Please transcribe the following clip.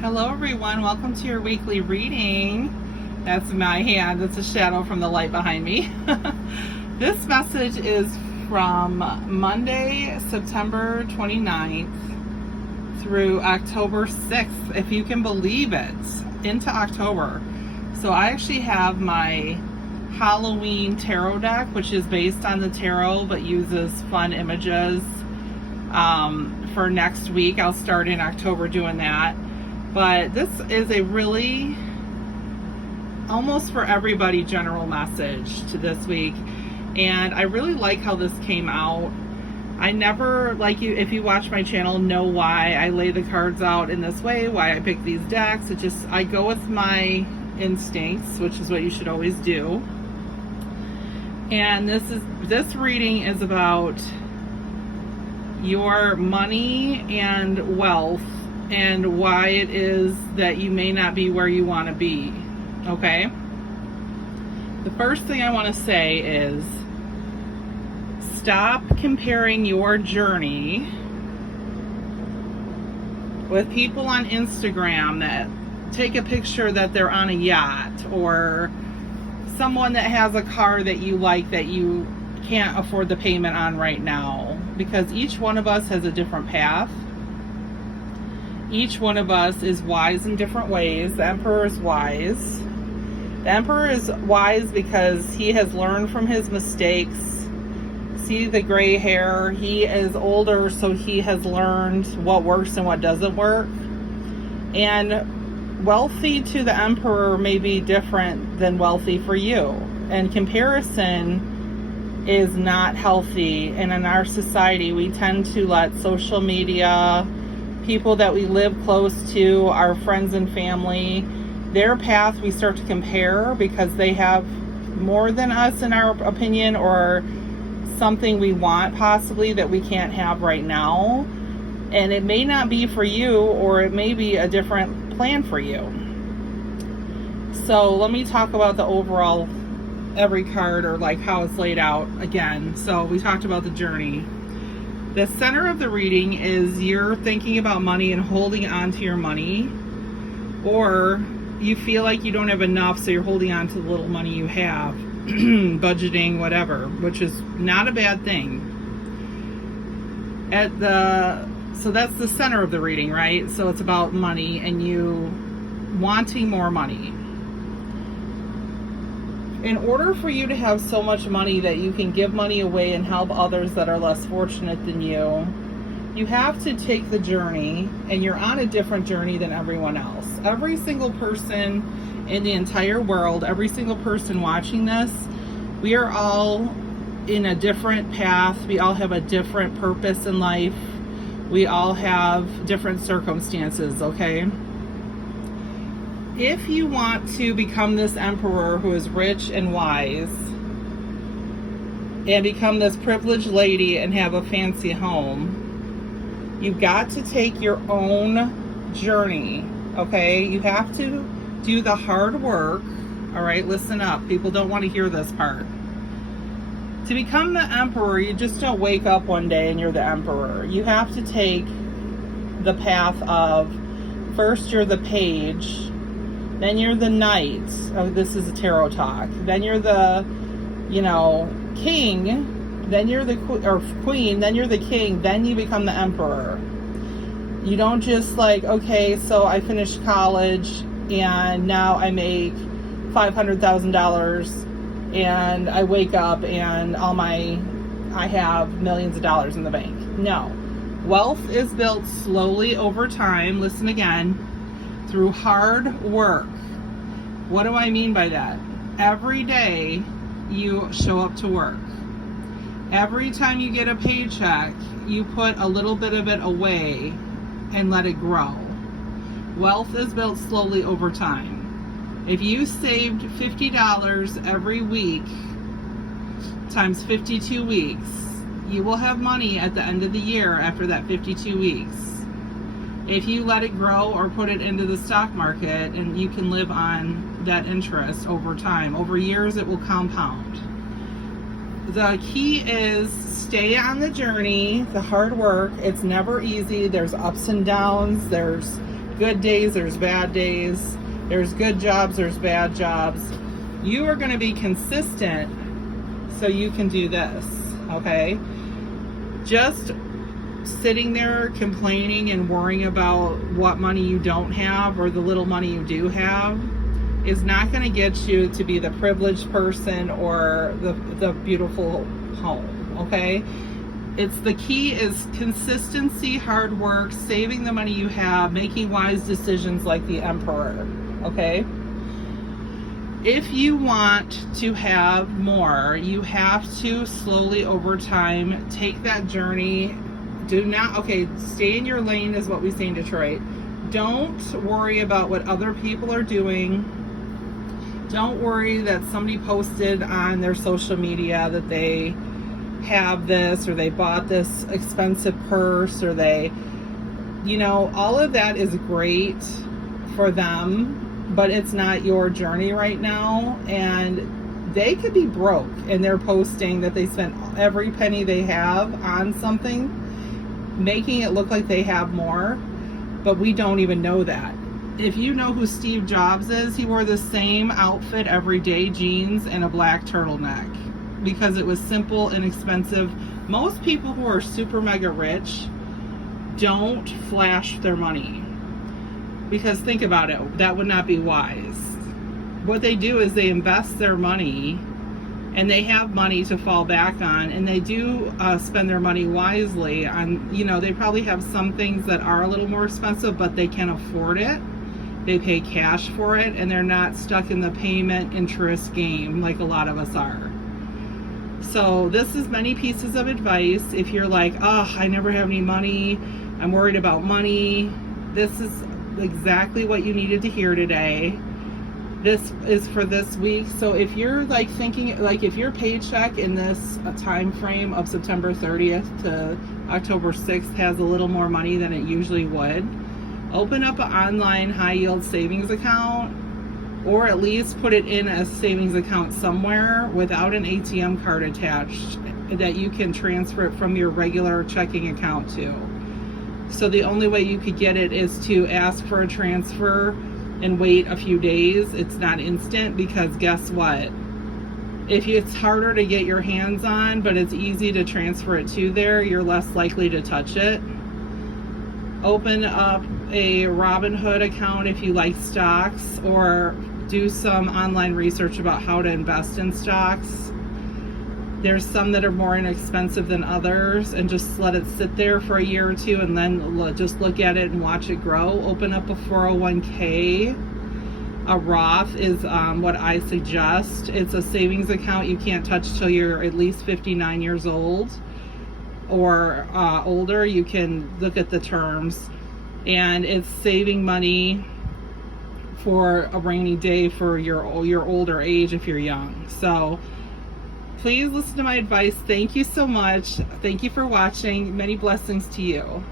Hello everyone, welcome to your weekly reading. That's my hand, it's a shadow from the light behind me. This message is from Monday, September 29th through October 6th, if you can believe it, into October. So I actually have my Halloween tarot deck, which is based on the tarot but uses fun images. For next week, I'll start in October doing that. But this is a really almost for everybody general message to this week. And I really like how this came out. I never, like you, if you watch my channel, know why I lay the cards out in this way, why I pick these decks. It just, I go with my instincts, which is what you should always do. And this reading is about your money and wealth and why it is that you may not be where you want to be. Okay? The first thing I want to say is stop comparing your journey with people on Instagram that take a picture that they're on a yacht, or someone that has a car that you like that you can't afford the payment on right now, because each one of us has a different path. Each one of us is wise in different ways. The Emperor is wise. The Emperor is wise because he has learned from his mistakes. See the gray hair? He is older, so he has learned what works and what doesn't work. And wealthy to the Emperor may be different than wealthy for you. And comparison is not healthy. And in our society, we tend to let social media, people that we live close to, our friends and family, their path we start to compare because they have more than us in our opinion, or something we want possibly that we can't have right now. And it may not be for you, or it may be a different plan for you. So let me talk about the overall, every card, or like how it's laid out again. So we talked about the journey. The center of the reading is you're thinking about money and holding on to your money, or you feel like you don't have enough, so you're holding on to the little money you have, budgeting, whatever, which is not a bad thing. So that's the center of the reading, right? So it's about money and you wanting more money. In order for you to have so much money that you can give money away and help others that are less fortunate than you, you have to take the journey, and you're on a different journey than everyone else. Every single person in the entire world, every single person watching this, we are all in a different path. We all have a different purpose in life. We all have different circumstances, okay? If you want to become this emperor who is rich and wise and become this privileged lady and have a fancy home, you've got to take your own journey, okay? You have to do the hard work, all right? Listen up. People don't want to hear this part. To become the emperor, you just don't wake up one day and you're the emperor. You have to take the path of, first you're the page, then you're the knight. Oh, this is a tarot talk. Then you're the, king. Then you're the queen. Then you're the king. Then you become the emperor. You don't just like, okay, so I finished college and now I make $500,000 and I wake up and I have millions of dollars in the bank. No. Wealth is built slowly over time. Listen again. Through hard work. What do I mean by that? Every day you show up to work. Every time you get a paycheck, you put a little bit of it away and let it grow. Wealth is built slowly over time. If you saved $50 every week times 52 weeks, you will have money at the end of the year after that 52 weeks. If you let it grow or put it into the stock market, and you can live on that interest over time. Over years, it will compound. The key is stay on the journey, the hard work. It's never easy. There's ups and downs. There's good days, there's bad days. There's good jobs, there's bad jobs. You are going to be consistent so you can do this, okay? Just sitting there complaining and worrying about what money you don't have or the little money you do have is not going to get you to be the privileged person or the beautiful home, okay? It's the key is consistency, hard work, saving the money you have, making wise decisions like the emperor, okay? If you want to have more, you have to slowly over time take that journey. Do not, okay, stay in your lane is what we say in Detroit. Don't worry about what other people are doing. Don't worry that somebody posted on their social media that they have this or they bought this expensive purse or they, you know, all of that is great for them, but it's not your journey right now. And they could be broke and they're posting that they spent every penny they have on something, making it look like they have more, but we don't even know that. If you know who Steve Jobs is, he wore the same outfit every day, jeans and a black turtleneck, because it was simple and inexpensive. Most people who are super mega rich don't flash their money, because think about it, that would not be wise. What they do is they invest their money and they have money to fall back on, and they do spend their money wisely on, you know, they probably have some things that are a little more expensive, but they can afford it. They pay cash for it, and they're not stuck in the payment interest game like a lot of us are. So this is many pieces of advice. If you're like, oh, I never have any money, I'm worried about money, this is exactly what you needed to hear today. This is for this week. So if you're like thinking, like if your paycheck in this time frame of September 30th to October 6th has a little more money than it usually would, open up an online high yield savings account, or at least put it in a savings account somewhere without an ATM card attached that you can transfer it from your regular checking account to. So the only way you could get it is to ask for a transfer and wait a few days. It's not instant, because guess what? If it's harder to get your hands on, but it's easy to transfer it to there, you're less likely to touch it. Open up a Robinhood account if you like stocks, or do some online research about how to invest in stocks. There's some that are more inexpensive than others, and just let it sit there for a year or two and then just look at it and watch it grow. Open up a 401k. A Roth is what I suggest. It's a savings account you can't touch till you're at least 59 years old or older. You can look at the terms, and it's saving money for a rainy day for your older age if you're young. So please listen to my advice. Thank you so much. Thank you for watching. Many blessings to you.